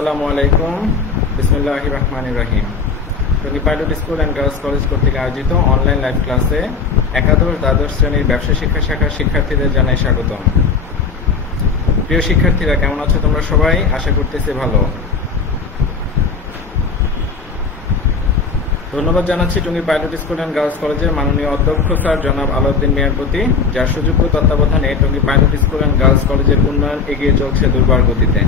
আসসালামু আলাইকুম, বিসমিল্লাহির রহমানির রহিম। Tongi pilot school and girls college কর্তৃক আয়োজিত অনলাইন লাইভ ক্লাসে একাদশ দ্বাদশ শ্রেণীর ব্যবসা শিক্ষা শাখার শিক্ষার্থীদের জানাই স্বাগতম। প্রিয় শিক্ষার্থীরা, কেমন আছো তোমরা সবাই? আশা করতেছি ভালো। ধন্যবাদ জানাচ্ছি Tongi pilot school and girls কলেজের মাননীয় অধ্যক্ষ স্যার জনাব আলাউদ্দিন মিয়ার প্রতি, যার সুযোগ্য তত্ত্বাবধানে Tongi pilot school and girls কলেজের উন্নয়ন এগিয়ে চলছে দুর্বার গতিতে।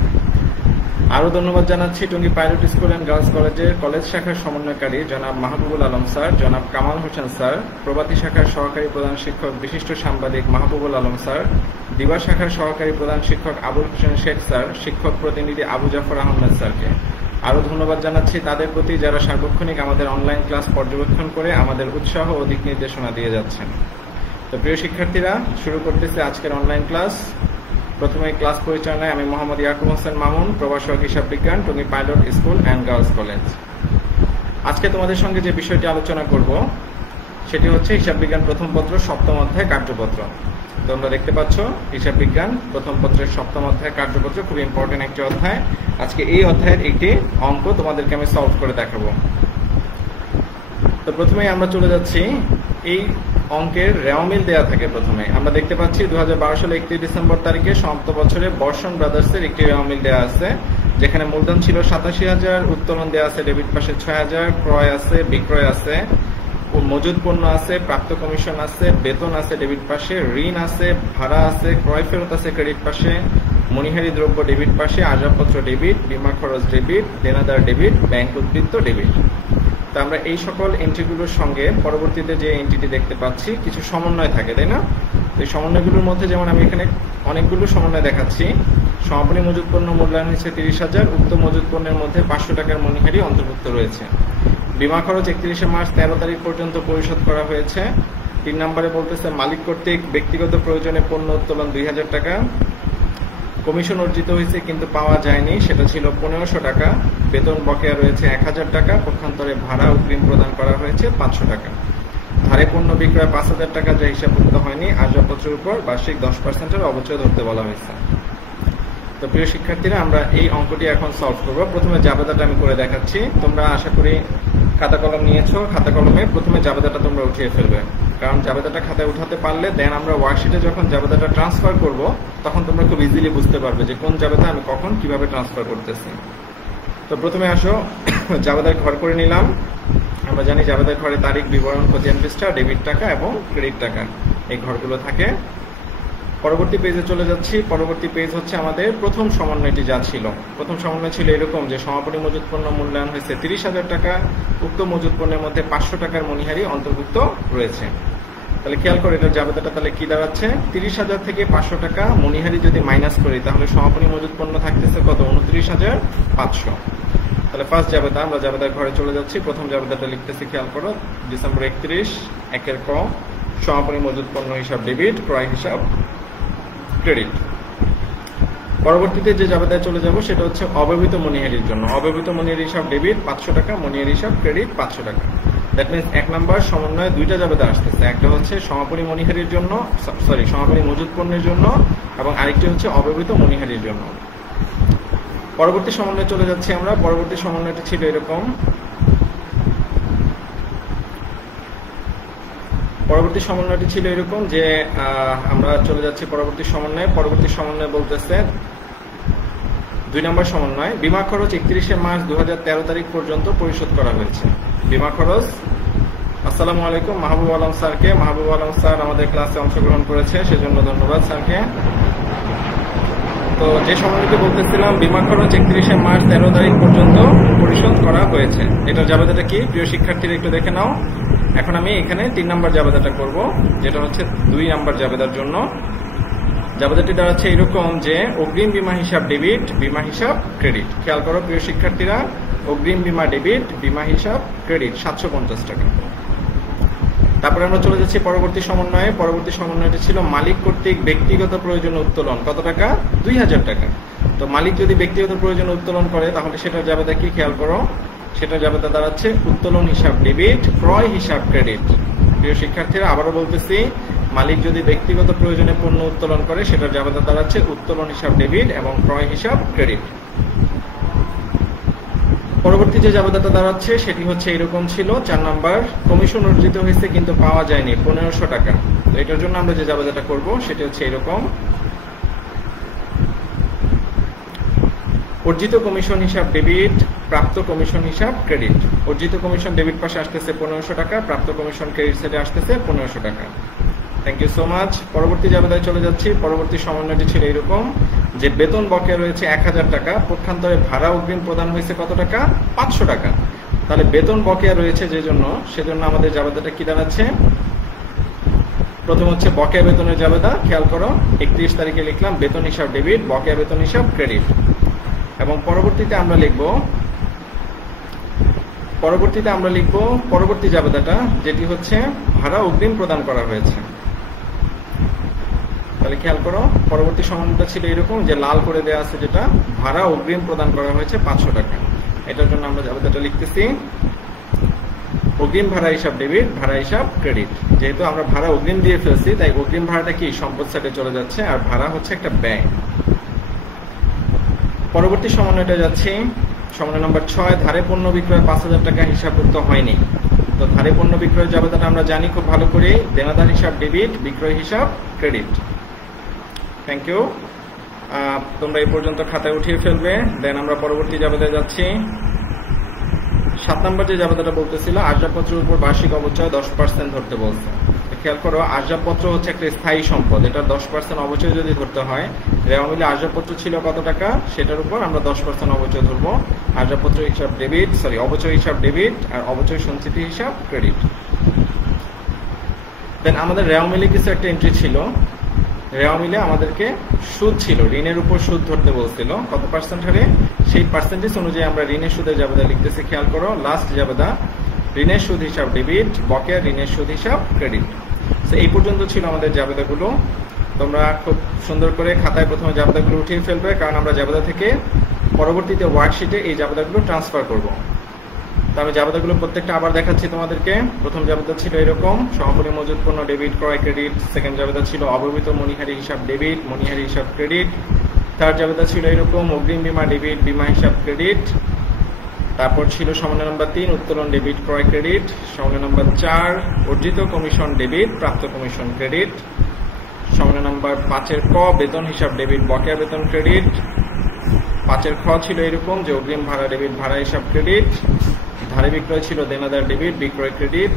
আরও ধন্যবাদ জানাচ্ছি Tongi pilot school and girls কলেজের কলেজ শাখার সমন্বয়কারী জনাব মাহবুবুল আলম স্যার, জনাব কামাল হোসেন স্যার, প্রভাতী শাখার সহকারী প্রধান শিক্ষক বিশিষ্ট সাংবাদিক মাহবুবুল আলম স্যার, দিবা শাখার সহকারী প্রধান শিক্ষক আবুল হোসেন শেখ স্যার, শিক্ষক প্রতিনিধি আবু জাফর আহমেদ স্যারকে। আরও ধন্যবাদ জানাচ্ছি তাদের প্রতি যারা সার্বক্ষণিক আমাদের অনলাইন ক্লাস পর্যবেক্ষণ করে আমাদের উৎসাহ ও দিক নির্দেশনা দিয়ে যাচ্ছেন। তো প্রিয় শিক্ষার্থীরা, শুরু করতেছি আজকের অনলাইন ক্লাস। প্রথমে ক্লাস পরিচালনায় আমি মোহাম্মদ ইয়াকুব হোসেন মামুন, প্রভাষক হিসাব বিজ্ঞান, Tongi pilot school and girls college. আজকে তোমাদের সঙ্গে যে বিষয়টি আলোচনা করব সেটি হচ্ছে হিসাব বিজ্ঞান প্রথম পত্র সপ্তম অধ্যায় কার্যপত্র। তোমরা দেখতে পাচ্ছ হিসাব বিজ্ঞান প্রথম পত্রের সপ্তম অধ্যায় কার্যপত্র খুব ইম্পর্টেন্ট একটি অধ্যায়। আজকে এই অধ্যায়ের একটি অঙ্ক তোমাদেরকে আমি সলভ করে দেখাবো। তো প্রথমেই আমরা চলে যাচ্ছি, এই অঙ্কের রেওয়ামিল দেওয়া থাকে। প্রথমে আমরা দেখতে পাচ্ছি 2012 সালে 31 ডিসেম্বর তারিখে সমাপ্ত বছরে বর্ষণ ব্রাদার্সের একটি রেওয়ামিল দেওয়া আছে, যেখানে মূলধন ছিল 87,000, উত্তোলন দেওয়া আছে ডেবিট পাশে 6,000, ক্রয় আছে, বিক্রয় আছে, মজুদ পণ্য আছে, প্রাপ্ত কমিশন আছে, বেতন আছে ডেবিট পাশে, ঋণ আছে, ভাড়া আছে, ক্রয় ফেরত আছে ক্রেডিট পাশে, মণিহারি দ্রব্য ডেবিট পাশে, আসবাবপত্র ডেবিট, বীমা খরচ ডেবিট, দেনাদার ডেবিট, ব্যাংক উদ্বৃত্ত ডেবিট। তো আমরা এই সকল এন্ট্রিগুলোর সঙ্গে পরবর্তীতে যে এন্ট্রিটি দেখতে পাচ্ছি কিছু সমন্বয় থাকে, তাই না? এই সমন্বয়গুলোর মধ্যে যেমন আমি এখানে অনেকগুলো সমন্বয় দেখাচ্ছি। সমাপনী মজুদ পণ্য মূল্যায়ন হয়েছে 30,000, উক্ত মজুদ পণ্যের মধ্যে 500 টাকার মণিহারি অন্তর্ভুক্ত রয়েছে। বীমা খরচ 31 মার্চ 13 তারিখ পর্যন্ত পরিশোধ করা হয়েছে। 3 নম্বরে বলতেছে মালিক কর্তৃক ব্যক্তিগত প্রয়োজনে পণ্য উত্তোলন 2,000 টাকা। কমিশন অর্জিত হয়েছে কিন্তু পাওয়া যায়নি, সেটা ছিল 1,500 টাকা। বেতন বকেয়া রয়েছে 1,000 টাকা। পক্ষান্তরে ভাড়া অগ্রিম প্রদান করা হয়েছে 500 টাকা। ধারে পণ্য বিক্রয় 5,000 টাকা, যা হিসাবভুক্ত হয়নি। আসবাবপত্রের উপর বার্ষিক 10% অবচয় ধরতে বলা হয়েছে। তো প্রিয় শিক্ষার্থীরা, আমরা এই অঙ্কটি এখন সলভ করব। প্রথমে জাবেদাটা আমি করে দেখাচ্ছি। তোমরা আশা করি খাতা কলম নিয়েছো, খাতা কলমে প্রথমে জাবেদাটা তোমরা উঠিয়ে ফেলবে, কারণ জাবেদাটা খাতায় উঠাতে পারলে দেন আমরা ওয়ার্কশিটে যখন জাবেদাটা ট্রান্সফার করব তখন তোমরা খুব ইজিলি বুঝতে পারবে যে কোন জাবেদা আমি কখন কিভাবে ট্রান্সফার করতেছি। তো প্রথমে আসো, জাবেদার ঘর করে নিলাম। আমরা জানি জাবেদার ঘরে তারিখ, বিবরণ, খতিয়ান পৃষ্ঠা, ডেবিট টাকা এবং ক্রেডিট টাকা এই ঘরগুলো থাকে। পরবর্তী পেজে চলে যাচ্ছি। পরবর্তী পেজ হচ্ছে আমাদের প্রথম সমন্বয়টি যা ছিল। প্রথম সমন্বয় ছিল এরকম যে সমাপনী মজুদ পণ্য মূল্যায়ন হয়েছে 30,000 টাকা, উক্ত মজুদ পণ্যের মধ্যে 500 টাকার মণিহারি অন্তর্ভুক্ত রয়েছে। তাহলে খেয়াল করে এটার জাবেদাটা তাহলে কি দাঁড়াচ্ছে? 30,000 থেকে 500 টাকা মণিহারি যদি মাইনাস করি তাহলে সমাপনী মজুদ পণ্য থাকতেছে কত? 29,500। তাহলে ফার্স্ট জাবেদা, আমরা জাবেদার ঘরে চলে যাচ্ছি। প্রথম জাবেদাটা লিখতেছি, খেয়াল করো। ডিসেম্বর 31, 1 ক, সমাপনী মজুদ পণ্য হিসাব ডেবিট, ক্রয় হিসাব ক্রেডিট। পরবর্তীতে যে জাবেদায় চলে যাব সেটা হচ্ছে অব্যবহৃত মণিহারির জন্য। অব্যবহৃত মণিহারি হিসাব ডেবিট 500 টাকা, মণিহারি হিসাব ক্রেডিট 500 টাকা। দ্যাট মিনস 1 নম্বর সমন্বয়ে দুইটা জাবেদা আসতেছে। একটা হচ্ছে সমাপনী মণিহারির জন্য, সমাপনী মজুদ পণ্যের জন্য, এবং আরেকটি হচ্ছে অব্যবহৃত মণিহারির জন্য। পরবর্তী সমন্বয়ে চলে যাচ্ছি আমরা। পরবর্তী সমন্বয়টি ছিল এরকম। পরবর্তী সমন্বয়টি ছিল এরকম যে আমরা চলে যাচ্ছি পরবর্তী সমন্বয়ে। পরবর্তী সমন্বয় বলতেছে 2 নম্বর সমন্বয়, বীমা খরচ 31 মার্চ 2013 তারিখ পর্যন্ত পরিশোধ করা হয়েছে। বীমা খরচ, আসসালামু আলাইকুম মাহবুব আলম স্যারকে। মাহবুব আলম স্যার আমাদের ক্লাসে অংশগ্রহণ করেছে, সেজন্য ধন্যবাদ স্যারকে। তো যে সমন্বয়টি বলতেছিলাম, বীমা খরচ 31 মার্চ 13 তারিখ পর্যন্ত পরিশোধ করা হয়েছে। এটার জাবেদাটা কি প্রিয় শিক্ষার্থীরা একটু দেখে নাও। এখন আমি এখানে 3 নম্বর জাবেদাটা করব, যেটা হচ্ছে 2 নম্বর জাবেদার জন্য। জাবেদাটি দাঁড়াচ্ছে এরকম যে অগ্রিম বীমা হিসাব ডেবিট, বীমা হিসাব ক্রেডিট। খেয়াল করো প্রিয় শিক্ষার্থীরা, অগ্রিম বীমা ডেবিট, বীমা হিসাব ক্রেডিট 750 টাকা। তারপরে আমরা চলে যাচ্ছি পরবর্তী সমন্বয়ে। পরবর্তী সমন্বয়টি ছিল মালিক কর্তৃক ব্যক্তিগত প্রয়োজনে উত্তোলন। কত টাকা? 2,000 টাকা। তো মালিক যদি ব্যক্তিগত প্রয়োজনে উত্তোলন করে তাহলে সেটার জাবেদা কি? খেয়াল করো, সেটার জাবেদা দাঁড়াচ্ছে উত্তোলন হিসাব ডেবিট, ক্রয় হিসাব ক্রেডিট। প্রিয় শিক্ষার্থীরা, আবারও বলতেছি, মালিক যদি ব্যক্তিগত প্রয়োজনে পণ্য উত্তোলন করে সেটার জাবেদা দাঁড়াচ্ছে উত্তোলন হিসাব ডেবিট এবং ক্রয় হিসাব ক্রেডিট। পরবর্তী যে জাবেদাটা দাঁড়াচ্ছে সেটি হচ্ছে এরকম ছিল। 4 নাম্বার, কমিশন অর্জিত হয়েছে কিন্তু পাওয়া যায়নি 1500 টাকা। তো এটার জন্য আমরা যে জাবেদাটা করব সেটি হচ্ছে এরকম। অর্জিত কমিশন হিসাব ডেবিট, প্রাপ্ত কমিশন হিসাব ক্রেডিট। অর্জিত কমিশন ডেবিট পাশে আসতেছে 1500 টাকা, প্রাপ্ত কমিশন ক্রেডিট সাইডে আসতেছে 1500 টাকা। Thank you so much. পরবর্তী জাবেদায় চলে যাচ্ছি। পরবর্তী সমন্বয়টি ছিল এরকম যে বেতন বকেয়া রয়েছে 1000 টাকা, পক্ষান্তরে ভাড়া অগ্রিম প্রদান হয়েছে কত টাকা? 500 টাকা। তাহলে বেতন বকেয়া রয়েছে যে জন্য, সেজন্য আমাদের জাবেদাটা কি দাঁড়াচ্ছে? প্রথম হচ্ছে বকেয়া বেতনের জাবেদা। খেয়াল করো, 31 তারিখে লিখলাম বেতন হিসাব ডেবিট, বকেয়া বেতন হিসাব ক্রেডিট। এবং পরবর্তীতে আমরা লিখব পরবর্তী জাবেদাটা, যেটি হচ্ছে ভাড়া অগ্রিম প্রদান করা হয়েছে। তাহলে খেয়াল করো, পরবর্তী সমন্বয়টা ছিল এরকম যে লাল করে দেওয়া আছে, যেটা ভাড়া অগ্রিম প্রদান করা হয়েছে 500 টাকা। এটার জন্য আমরা জাবেদাটা লিখতেছি অগ্রিম ভাড়া হিসাব ডেবিট, ভাড়া হিসাব ক্রেডিট। যেহেতু আমরা ভাড়া অগ্রিম দিয়ে ফেলছি, তাই অগ্রিম ভাড়াটা কি সম্পদ সাইডে চলে যাচ্ছে, আর ভাড়া হচ্ছে একটা ব্যয়। পরবর্তী সমন্বয়টা যাচ্ছি সমন্বয় নম্বর 6, ধারে পণ্য বিক্রয় 5000 টাকা হিসাবভুক্ত হয়নি। তো ধারে পণ্য বিক্রয়ের জাবেদাটা আমরা জানি খুব ভালো করে, দেনাদার হিসাব ডেবিট, বিক্রয় হিসাব ক্রেডিট। Thank you. তোমরা এই পর্যন্ত খাতায় উঠিয়ে ফেলবে। দেন আমরা পরবর্তী জাবেদায় যাচ্ছি। 7 নম্বর যে জাবেদাটা বলতেছিল, আসবাবপত্রের উপর বার্ষিক অবচয় 10% ধরতে বলছে। খেয়াল করো, আসবাবপত্র হচ্ছে একটা স্থায়ী সম্পদ, এটা 10% অবচয় যদি ধরতে হয়, রেওয়া মিলে আসবাবপত্র ছিল কত টাকা, সেটার উপর আমরা 10% অবচয় ধরবো। আসবাবপত্র হিসাব ডেবিট, অবচয় হিসাব ডেবিট, আর অবচয় সঞ্চিতি হিসাব ক্রেডিট। দেন আমাদের রেওয়া মিলে কিছু একটা এন্ট্রি ছিল। রেওয়া মিলে আমাদেরকে সুদ ছিল, ঋণের উপর সুদ ধরতে বলছিল কত পার্সেন্ট হারে, সেই পার্সেন্টেজ অনুযায়ী আমরা ঋণের সুদের জাবেদা লিখতেছি। খেয়াল করো, লাস্ট জাবেদা ঋণের সুদ হিসাব ডেবিট, বকেয়া ঋণের সুদ হিসাব ক্রেডিট। তো এই পর্যন্ত ছিল আমাদের জাবেদাগুলো। তোমরা খুব সুন্দর করে খাতায় প্রথমে জাবেদাগুলো উঠিয়ে ফেলবে, কারণ আমরা জাবেদা থেকে পরবর্তীতে ওয়ার্কশিটে এই জাবেদাগুলো ট্রান্সফার করব। তো আমি জাবেদাগুলো প্রত্যেকটা আবার দেখাচ্ছি তোমাদেরকে। প্রথম জাবেদা ছিল এরকম, সমাপনী মজুত পণ্য ডেবিট, ক্রয় ক্রেডিট। সেকেন্ড জাবেদা ছিল অব্যবহৃত মণিহারি হিসাব ডেবিট, মণিহারি হিসাব ক্রেডিট। থার্ড জাবেদা ছিল এরকম, অগ্রিম বীমা ডেবিট, বীমা হিসাব ক্রেডিট। তারপর ছিল সমন্বয় নম্বর 3, উত্তোলন ডেবিট, ক্রয় ক্রেডিট। সমন্বয় নম্বর 4, অর্জিত কমিশন ডেবিট, প্রাপ্ত কমিশন ক্রেডিট। সমন্বয় নম্বর 5 ক, বেতন হিসাব ডেবিট, বকেয়া বেতন ক্রেডিট। 5 খ ছিল এরকম যে অগ্রিম ভাড়া ডেবিট, ভাড়া হিসাব ক্রেডিট। ধারে বিক্রয় ছিল দেনাদার ডেবিট, বিক্রয় ক্রেডিট।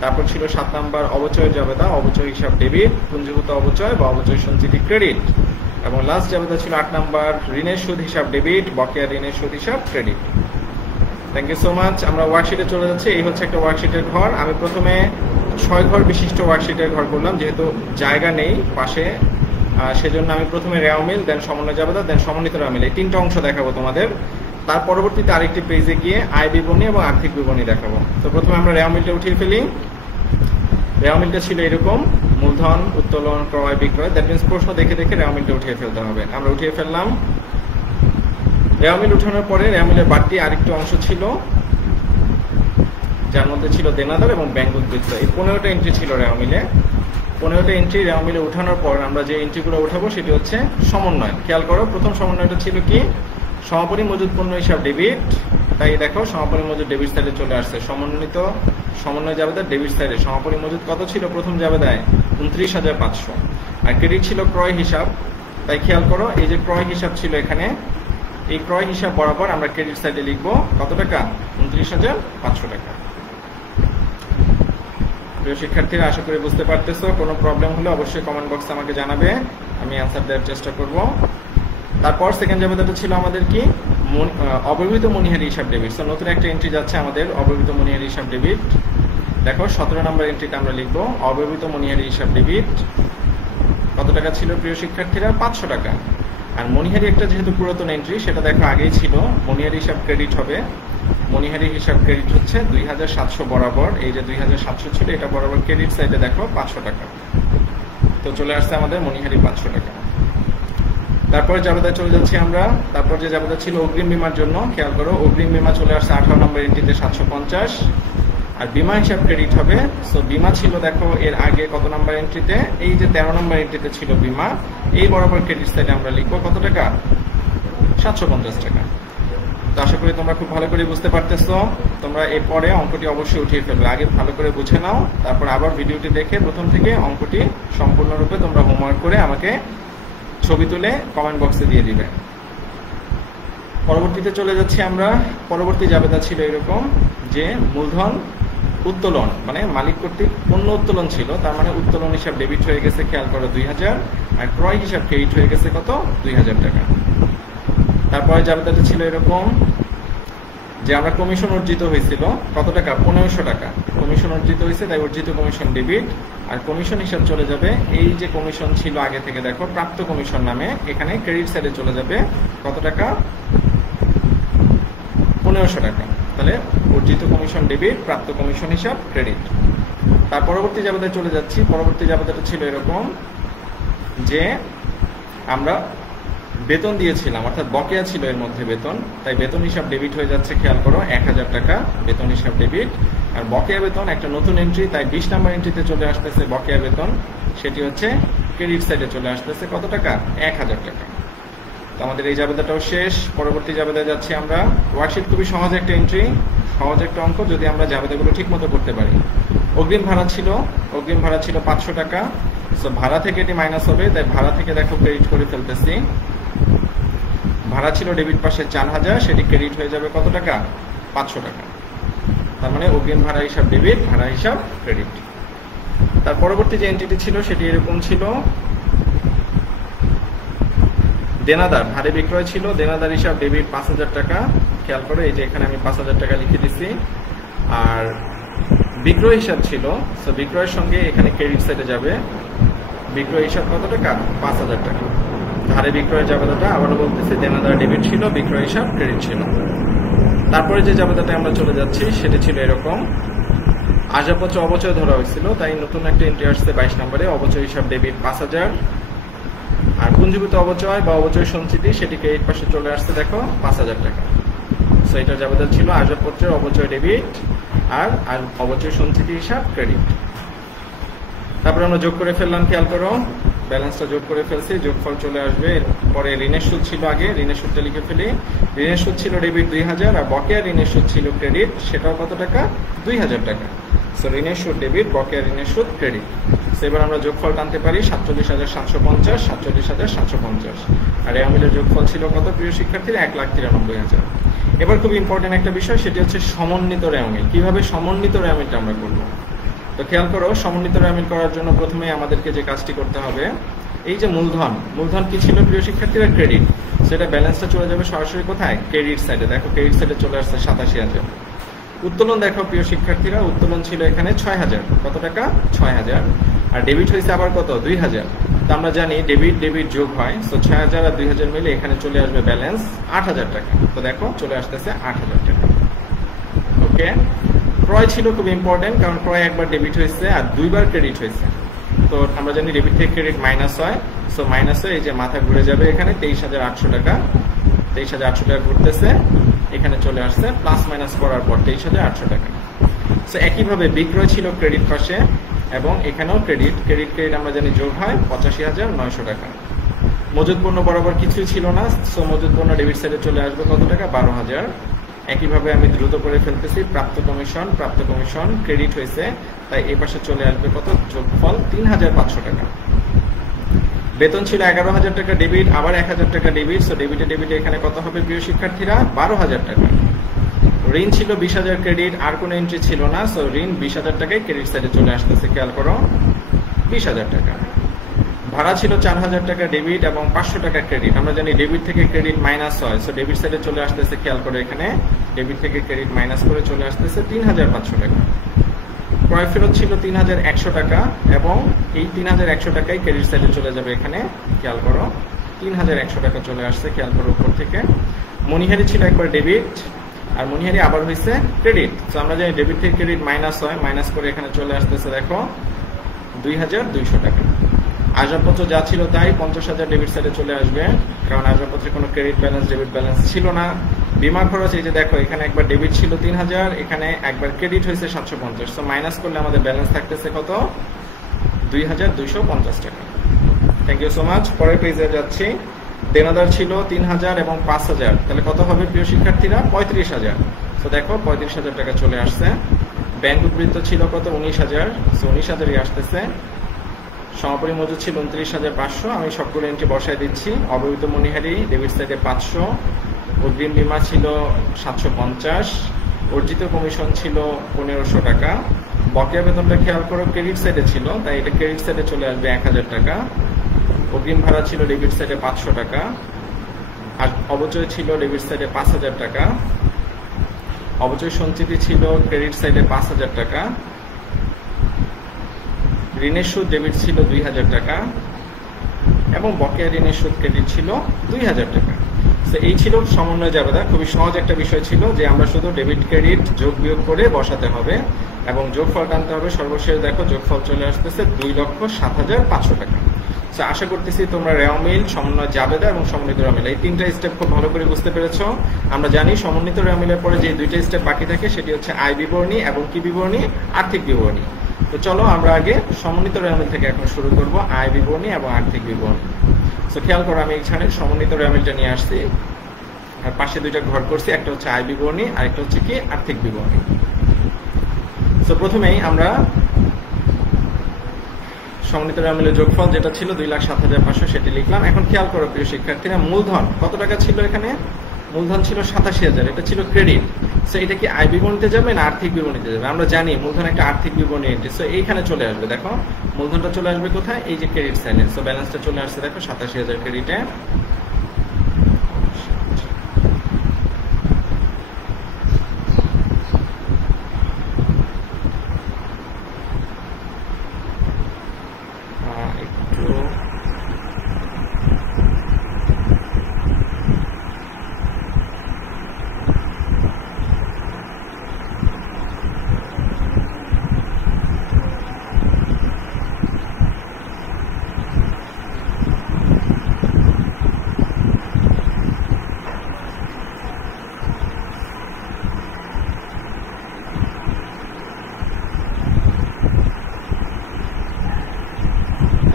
তারপর ছিল 7 নাম্বার অবচয় জাবেদা, অবচয় হিসাব ডেবিট, পুঞ্জীভূত অবচয় বা অবচয় সঞ্চিতি ক্রেডিট। এবং লাস্ট জাবেদা ছিল 8 নাম্বার ঋণের সুদ হিসাব ডেবিট, বকেয়া ঋণের সুদ হিসাব credit. Thank you so much. আমরা ওয়ার্কশিটে চলে যাচ্ছি। এই হচ্ছে একটা ওয়ার্কশিটের ঘর। আমি প্রথমে 6 ঘর বিশিষ্ট ওয়ার্কশিটের ঘর করলাম, যেহেতু জায়গা নেই পাশে, সেজন্য আমি প্রথমে রেওয়া মিল, দেন সমন্বয় জাবেদা, দেন সমন্বিত রেওয়া মিল, এই 3টা অংশ দেখাবো তোমাদের। তার পরবর্তীতে আরেকটি পেজে গিয়ে আয় বিবরণী এবং আর্থিক বিবরণী দেখাবো। তো প্রথমে আমরা রেওয়া মিলটা উঠিয়ে ফেলি। রেওয়া মিলটা ছিল এরকম, মূলধন, উত্তোলন, ক্রয়, বিক্রয়। দ্যাট মিনস প্রশ্ন দেখে দেখে রেওয়া মিলটা উঠিয়ে ফেলতে হবে। আমরা উঠিয়ে ফেললাম। রেওয়া মিল উঠানোর পরে রেওয়া মিলের বাড়তি আরেকটি অংশ ছিল, যার মধ্যে ছিল দেনাদার এবং ব্যাংক উদ্বৃত্ত। এই 15টা এন্ট্রি ছিল রেওয়া মিলে। 15টা এন্ট্রি রেওয়া মিলে উঠানোর পর আমরা যে এন্ট্রিগুলো উঠাবো সেটি হচ্ছে সমন্বয়। খেয়াল করো, প্রথম সমন্বয়টা ছিল কি, সমাপনী মজুত পণ্য হিসাব ডেবিট। তাই দেখো, সমাপনী মজুত ডেবিট সাইডে চলে আসছে। সমন্বয় জাবেদা ডেবিট সাইডে সমাপনী মজুত কত ছিল প্রথম জাবেদায়? 29,500। আর ক্রেডিট ছিল ক্রয় হিসাব। তাই খেয়াল করো, এই যে ক্রয় হিসাব ছিল এখানে, এই ক্রয় হিসাব বরাবর আমরা ক্রেডিট সাইডে লিখবো কত টাকা? 29,500 টাকা। প্রিয় শিক্ষার্থীরা, আশা করি বুঝতে পারতেছো। কোনো প্রবলেম হলে অবশ্যই কমেন্ট বক্সে আমাকে জানাবে, আমি অ্যান্সার দেওয়ার চেষ্টা করব। তারপর সেকেন্ড জাবেদাটা ছিল আমাদের কি, অব্যবহৃত মণিহারি হিসাব ডেবিট। তো নতুন একটা এন্ট্রি যাচ্ছে আমাদের, অব্যবহৃত মণিহারি হিসাব ডেবিট। দেখো 17 নম্বর এন্ট্রিতে আমরা লিখবো অব্যবহৃত মণিহারি হিসাব ডেবিট। কত টাকা ছিল প্রিয় শিক্ষার্থীরা? 500 টাকা। আর মণিহারি একটা যেহেতু পুরাতন এন্ট্রি, সেটা দেখো আগেই ছিল। মণিহারি হিসাব ক্রেডিট হবে। মণিহারি হিসাব ক্রেডিট হচ্ছে 2700 বরাবর। এই যে 2700 ছিল, এটা বরাবর ক্রেডিট সাইডে দেখো 500 টাকা। তো চলে আসছে আমাদের মণিহারি 500 টাকা। তারপরে জাবেদায় চলে যাচ্ছি আমরা। তারপর যে জাবেদা ছিল অগ্রিম বীমার জন্য, খেয়াল করো, অগ্রিম বীমা চলে আসছে 18 নম্বর এন্ট্রিতে 750। আর বীমা হিসাব ক্রেডিট হবে। সো বীমা ছিল দেখো এর আগে কত নাম্বার এন্ট্রিতে, এই যে 13 নম্বর এন্ট্রিতে ছিল বীমা। এই বরাবর ক্রেডিট সাইডে আমরা লিখবো কত টাকা? 750 টাকা। তো আশা করি তোমরা খুব ভালো করে বুঝতে পারতেছো। তোমরা এরপরে অঙ্কটি অবশ্যই উঠিয়ে ফেলবে, আগে ভালো করে বুঝে নাও, তারপর আবার ভিডিওটি দেখে প্রথম থেকে অঙ্কটি সম্পূর্ণরূপে তোমরা হোমওয়ার্ক করে আমাকে ছবি তুলে কমেন্ট বক্সে দিয়ে দিবে। পরবর্তীতে চলে যাচ্ছি আমরা। পরবর্তী জাবেদা ছিল এরকম যে মূলধন উত্তোলন, মানে মালিক কর্তৃক পণ্য উত্তোলন ছিল, তার মানে উত্তোলন হিসাব ডেবিট হয়ে গেছে, খেয়াল করো 2000, আর ক্রয় হিসাব ক্রেডিট হয়ে গেছে কত 2000 টাকা। তারপরে জাবেদাটা ছিল এরকম যে আমরা কমিশন অর্জিত হয়েছিল কত টাকা 1500 টাকা কমিশন অর্জিত হয়েছে, তাই অর্জিত কমিশন ডেবিট, আর কমিশন হিসাব চলে যাবে এই যে কমিশন ছিল আগে থেকে দেখো প্রাপ্ত কমিশন নামে, এখানে ক্রেডিট সাইডে চলে যাবে কত টাকা 1500 টাকা। তাহলে অর্জিত কমিশন ডেবিট, প্রাপ্ত কমিশন হিসাব ক্রেডিট। তার পরবর্তী জাবেদায় চলে যাচ্ছি। পরবর্তী জাবেদাটা ছিল এরকম যে আমরা বেতন দিয়েছিলাম, অর্থাৎ বকেয়া ছিল এর মধ্যে বেতন, তাই বেতন হিসাব ডেবিট হয়ে যাচ্ছে, খেয়াল করো 1000 টাকা বেতন হিসাব ডেবিট। আর বকেয়া বেতন একটা নতুন এন্ট্রি, তাই 20 নম্বর এন্ট্রিতে চলে আসতেছে বকেয়া বেতন, সেটি হচ্ছে ক্রেডিট সাইডে চলে আসতেছে কত টাকা 1000 টাকা। তো আমাদের এই জাবেদাটাও শেষ। পরবর্তী জাবেদায় যাচ্ছি আমরা। ওয়ার্কশিট খুবই সহজ একটা এন্ট্রি, সহজ একটা অঙ্ক যদি আমরা জাবেদাগুলো ঠিক মতো করতে পারি। অগ্রিম ভাড়া ছিল 500 টাকা, সো ভাড়া থেকে এটি মাইনাস হবে, তাই ভাড়া থেকে দেখো ক্রেডিট করে ফেলতেছি। ভাড়া ছিল ডেবিট পাশে 4000, সেটি ক্রেডিট হয়ে যাবে কত টাকা 500 টাকা। তার মানে অগ্রিম ভাড়া হিসাব ডেবিট, ভাড়া হিসাব ক্রেডিট। তার পরবর্তী যে এন্ট্রিটি ছিল সেটি এরকম ছিল, দেনাদার ধারে বিক্রয় ছিল, দেনাদার হিসাব ডেবিট 5000 টাকা, খেয়াল করে এই যে এখানে আমি 5000 টাকা লিখে দিচ্ছি। আর বিক্রয় হিসাব ছিল, সো বিক্রয়ের সঙ্গে এখানে ক্রেডিট সাইডে যাবে, বিক্রয় হিসাব কত টাকা 5000 টাকা। ধারে বিক্রয়ের জাবেদাটা আবারও বলতেছি, দেনাদার ডেবিট ছিল, বিক্রয় হিসাব ক্রেডিট ছিল। তারপরে যে জাবেদাটা আমরা চলে যাচ্ছি সেটি ছিল এরকম, আসবাবপত্র অবচয় ধরা হয়েছিল, তাই নতুন একটা এন্ট্রি আসছে 22 নম্বরে, অবচয় হিসাব ডেবিট 5000। আর পুঞ্জীভূত অবচয় বা অবচয় সঞ্চিতি সেটি ক্রেডিট পাশে চলে আসছে দেখো 5000 টাকা। সো এটা জাবেদা ছিল আসবাবপত্রের অবচয় ডেবিট আর অবচয় সঞ্চিতি হিসাব ক্রেডিট। তারপরে আমরা যোগ করে ফেললাম, খেয়াল করো ব্যালেন্সটা যোগ করে ফেলছি, যোগফল চলে আসবে। পরে ঋণের সুদ ছিল, আগে ঋণের সুদটা লিখে ফেলি। ঋণের সুদ ছিল ডেবিট 2000, আর বকেয়া ঋণের সুদ ছিল ক্রেডিট, সেটাও কত টাকা 2000 টাকা। সো ঋণের সুদ ডেবিট, বকেয়া ঋণের সুদ ক্রেডিট। এবার আমরা যোগফল টানতে পারি 47,750, 47,750। আর এই আমিলের যোগফল ছিল কত প্রিয় শিক্ষার্থীরা 1,93,000। এবার খুব ইম্পর্টেন্ট একটা বিষয়, সেটি হচ্ছে সমন্বিত রেওয়ামিল। কিভাবে সমন্বিত রেওয়ামিলটা আমরা করব? তো খেয়াল করো, সমন্বিত রেওয়ামিল করার জন্য প্রথমে আমাদেরকে যে কাজটি করতে হবে, এই যে মূলধন কি ছিল প্রিয় শিক্ষার্থীরা ক্রেডিট, সেটা ব্যালেন্সটা চলে যাবে সরাসরি কোথায় ক্রেডিট সাইডে। দেখো ক্রেডিট সাইডে চলে আসছে 87,000। উত্তোলন দেখো প্রিয় শিক্ষার্থীরা, উত্তোলন ছিল এখানে 6000, কত টাকা 6000। আর ডেবিট হয়েছে আবার কত 2000। তো আমরা জানি ডেবিট যোগ হয়, সো 6000 আর 2000 মিলে এখানে চলে আসবে ব্যালেন্স 8000 টাকা। তো দেখো চলে আসতেছে 8000 টাকা। ওকে, ক্রয় ছিল খুব ইম্পর্টেন্ট, কারণ ক্রয় একবার ডেবিট হয়েছে আর দুইবার ক্রেডিট হয়েছে। তো আমরা জানি ডেবিট থেকে ক্রেডিট মাইনাস হয়, সো মাইনাস হয়ে এই যে মাথা ঘুরে যাবে এখানে 23,800 টাকা, 23,800 টাকা ঘুরতেছে, এখানে চলে আসছে প্লাস মাইনাস করার পর 23,800 টাকা। সো একইভাবে বিক্রয় ছিল ক্রেডিট পাশে, এবং এখানেও ক্রেডিট আমরা জানি যোগ হয় 85,900 টাকা। মজুদ পণ্য বরাবর কিছুই ছিল না, সো মজুদ পণ্য ডেবিট সাইডে চলে আসবে কত টাকা 12,000। একইভাবে আমি দ্রুত করে ফেলতেছি, প্রাপ্ত কমিশন ক্রেডিট হয়েছে, তাই এই পাশে চলে আসবে কত যোগফল 3,500 টাকা। বেতন ছিল 11,000 টাকা ডেবিট, আবার 1,000 টাকা ডেবিট, সো ডেবিটে এখানে কত হবে প্রিয় শিক্ষার্থীরা 12,000 টাকা। ঋণ ছিল 20,000 ক্রেডিট, আর কোনো এন্ট্রি ছিল না, সো ঋণ 20,000 টাকায় ক্রেডিট সাইডে চলে আসতেছে, খেয়াল করো 20,000 টাকা। ভাড়া ছিল 4,000 টাকা ডেবিট এবং 500 টাকা ক্রেডিট। আমরা জানি ডেবিট থেকে ক্রেডিট মাইনাস হয়, সো ডেবিট সাইডে চলে আসতেছে, খেয়াল করে এখানে ডেবিট থেকে ক্রেডিট মাইনাস করে চলে আসতেছে 3,500 টাকা। ক্রয় ফেরত ছিল 3,100 টাকা, এবং এই 3,100 টাকাই ক্রেডিট সাইডে চলে যাবে এখানে, খেয়াল করো 3,100 টাকা চলে আসছে, খেয়াল করো উপর থেকে। মনিহারি ছিল একবার ডেবিট, আর মনিহারি আবার হয়েছে ক্রেডিট, তো আমরা জানি ডেবিট থেকে ক্রেডিট মাইনাস হয়, মাইনাস করে এখানে চলে আসতেছে দেখো 2,200 টাকা। আসবাবপত্র যা ছিল তাই 50,000 ডেবিট সাইডে চলে আসবে, কারণ আসবাবপত্রে কোনো ক্রেডিট ব্যালেন্স ডেবিট ব্যালেন্স ছিল না। বীমা খরচ এই যে দেখো এখানে একবার ডেবিট ছিল 3,000, এখানে একবার ক্রেডিট হয়েছে 750, তো মাইনাস করলে আমাদের ব্যালেন্স থাকতেছে কত 2,250 টাকা। Thank you so much. পরের পেজে যাচ্ছি। দেনাদার ছিল 3000 এবং 5000, তাহলে কত হবে প্রিয় শিক্ষার্থীরা? 35000। তো দেখো 35000 টাকা চলে আসছে। ব্যাংক উদ্বৃত্ত ছিল কত? 19000, 19000ই আসতেছে। সমাপনী মজুদ ছিল 29500, আমি সবগুলো এন্ট্রি বসায় দিচ্ছি। অব্যবহৃত মনিহারি ডেবিট সাইডে 500, অগ্রিম বীমা ছিল 750, অর্জিত কমিশন ছিল 1500 টাকা। বকেয়া বেতনটা খেয়াল করো ক্রেডিট সাইডে ছিল, তাই এটা ক্রেডিট সাইডে চলে আসবে 1000 টাকা। অগ্রিম ভাড়া ছিল ডেবিট সাইডে 500 টাকা, আর অবচয় ছিল ডেবিট সাইডে 5000 টাকা। অবচয় সঞ্চিতি ছিল ক্রেডিট সাইডে 5000 টাকা। ঋণের সুদ ডেবিট ছিল 2000 টাকা এবং বকেয়া ঋণের সুদ ক্রেডিট ছিল 2000 টাকা। তো এই ছিল সমন্বয় জাবেদা। খুবই সহজ একটা বিষয় ছিল যে আমরা শুধু ডেবিট ক্রেডিট যোগ বিয়োগ করে বসাতে হবে এবং যোগফল টানতে হবে। সর্বশেষ দেখো যোগফল চলে আসতেছে 2,07,500 টাকা। আশা করতেছি তোমরা রেওয়া মিল, সমন্বয় জাবেদা এবং সমন্বিত রেওয়া মিল এই তিনটা স্টেপ খুব ভালো করে বুঝতে পেরেছো। আমরা জানি সমন্বিত রেওয়া মিলের পরে যে দুইটা স্টেপ বাকি থাকে সেটি হচ্ছে আয় বিবরণী এবং কি বিবরণী? আর্থিক বিবরণী। তো চলো আমরা আগে সমন্বিত রেওয়া মিল থেকে এখন শুরু করব, আয় বিবরণী এবং আর্থিক বিবরণী। তো খেয়াল করো আমি এখানে সমন্বিত রেওয়া মিলটা নিয়ে আসছি আর পাশে দুইটা ঘর করছি, একটা হচ্ছে আয় বিবরণী আর একটা হচ্ছে কি আর্থিক বিবরণী। তো প্রথমেই আমরা সমন্বিত রেওয়া মিলের যোগফল যেটা ছিল 2,07,500 সেটি লিখলাম। এখন খেয়াল করো প্রিয় শিক্ষার্থীরা, মূলধন কত টাকা ছিল এখানে? মূলধন ছিল 87,000, এটা ছিল ক্রেডিট। সো এটা কি আয় বিবরণীতে যাবে না আর্থিক বিবরণীতে যাবে? আমরা জানি মূলধন একটা আর্থিক বিবরণী এন্ট্রি। সো এইখানে চলে আসবে, দেখো মূলধনটা চলে আসবে কোথায়? এই যে ক্রেডিট সাইডে। সো ব্যালেন্সটা চলে আসছে দেখো 87,000 ক্রেডিটে।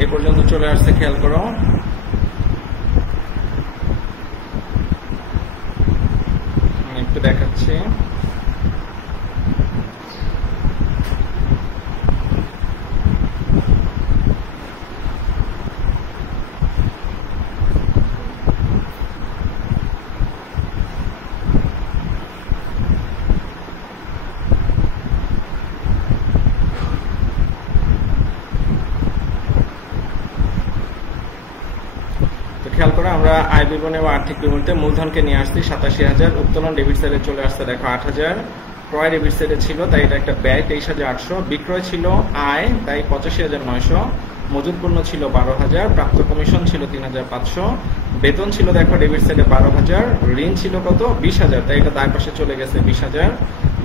এই পর্যন্ত চলে আসছে, খেয়াল করো। একটু দেখাচ্ছি। খেয়াল করে আমরা আয় বিবরণী এবং আর্থিক বিবরণীতে মূলধনকে নিয়ে আসছি 87,000, উত্তোলন ডেবিট সাইডে চলে আসছে দেখো 8,000, ক্রয় ডেবিট সাইডে ছিল তাই এটা একটা ব্যয় 23,800, বিক্রয় ছিল আয় তাই 85,900, মজুদ পণ্য ছিল 12,000, প্রাপ্ত কমিশন ছিল 3,500, বেতন ছিল দেখো ডেবিট সাইডে 12,000, ঋণ ছিল কত? 20,000, তাই এটা দায় পাশে চলে গেছে 20,000,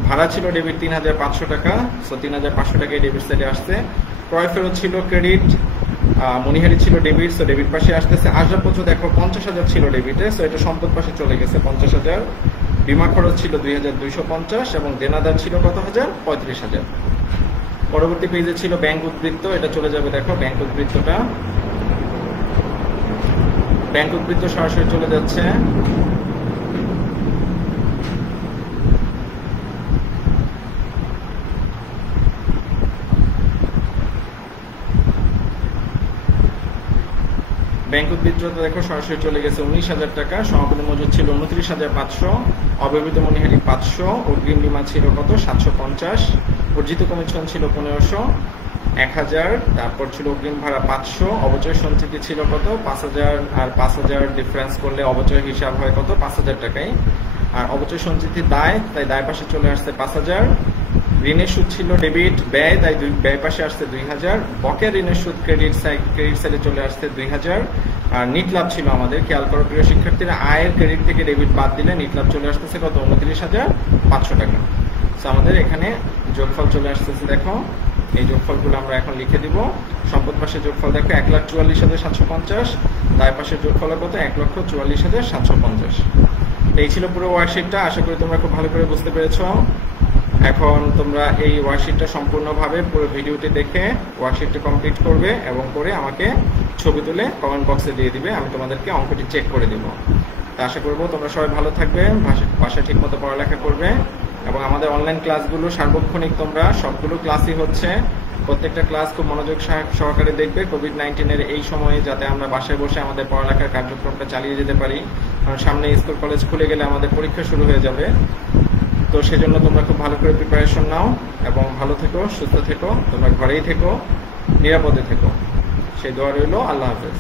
ভাড়া ছিল ডেবিট 3,500 টাকা, সো 3,500 টাকায় ডেবিট সাইডে আসছে, ক্রয় ফেরত ছিল ক্রেডিট, মনিহারি ছিল ডেবিট, সো ডেবিট পাশে আসতেছে, আসবাবপত্র দেখো 50,000 ছিল ডেবিটে, সো এটা সম্পদ পাশে চলে গেছে 50,000, বীমা খরচ ছিল 2,250 এবং দেনাদার ছিল কত হাজার? 35,000। পরবর্তী পেজে ছিল ব্যাংক উদ্বৃত্ত, এটা চলে যাবে দেখো ব্যাংক উদ্বৃত্তটা, ব্যাংক উদ্বৃত্ত সরাসরি চলে যাচ্ছে ব্যাংক উদ্বৃত্ত দেখো সরাসরি চলে গেছে 19,000 টাকা, সমাপনী মজুদ ছিল 29,500, অব্যবহৃত মনিহারি 500, অগ্রিম বীমা ছিল কত? 750, অর্জিত কমিশন ছিল 1500, 1000, তারপর ছিল অগ্রিম ভাড়া 500, অবচয় সঞ্চিতি ছিল কত? 5,000 আর 5,000 ডিফারেন্স করলে অবচয় হিসাব হয় কত? 5,000 টাকায়। আর অবচয় সঞ্চিতি দায়, তাই দায় পাশে চলে আসছে 5,000, ঋণের সুদ ছিল ডেবিট, ব্যয় তাই ব্যয় পাশে আসছে 2,000, বকেয়া ঋণের সুদ ক্রেডিট সাইডে চলে আসছে 2,000, আর নিট লাভ ছিল আমাদের, খেয়াল করো প্রিয় শিক্ষার্থীরা, আয়ের ক্রেডিট থেকে ডেবিট বাদ দিলে নিট লাভ চলে আসতেছে কত? 29,500 টাকা। তো আমাদের এখানে যোগফল চলে আসতেছে দেখো, এই যোগফলগুলো আমরা এখন লিখে দিব। সম্পদ পাশে যোগফল দেখো 1,44,750, দায় পাশের যোগফল কত? 1,44,750। এই ছিল পুরো ওয়ার্কশিটটা, আশা করি তোমরা খুব ভালো করে বুঝতে পেরেছো। এখন তোমরা এই ওয়ার্কশিটটা সম্পূর্ণভাবে পুরো ভিডিওটি দেখে ওয়ার্কশিটটি কমপ্লিট করবে এবং করে আমাকে ছবি তুলে কমেন্ট বক্সে দিয়ে দিবে, আমি তোমাদেরকে অঙ্কটি চেক করে দিব। তা আশা করবো তোমরা সবাই ভালো থাকবে, বাসায় ঠিক মতো পড়ালেখা করবে এবং আমাদের অনলাইন ক্লাসগুলো সার্বক্ষণিক তোমরা সবগুলো ক্লাসই হচ্ছে, প্রত্যেকটা ক্লাস খুব মনোযোগ সহকারে দেখবে কোভিড-19 এই সময়ে, যাতে আমরা বাসায় বসে আমাদের পড়ালেখার কার্যক্রমটা চালিয়ে যেতে পারি। কারণ সামনে স্কুল কলেজ খুলে গেলে আমাদের পরীক্ষা শুরু হয়ে যাবে। তো সেজন্য তোমরা খুব ভালো করে প্রিপারেশন নাও এবং ভালো থেকো, সুস্থ থেকো, তোমরা ঘরেই থেকো, নিরাপদে থেকো, সেই দোয়া রইল। আল্লাহ হাফেজ।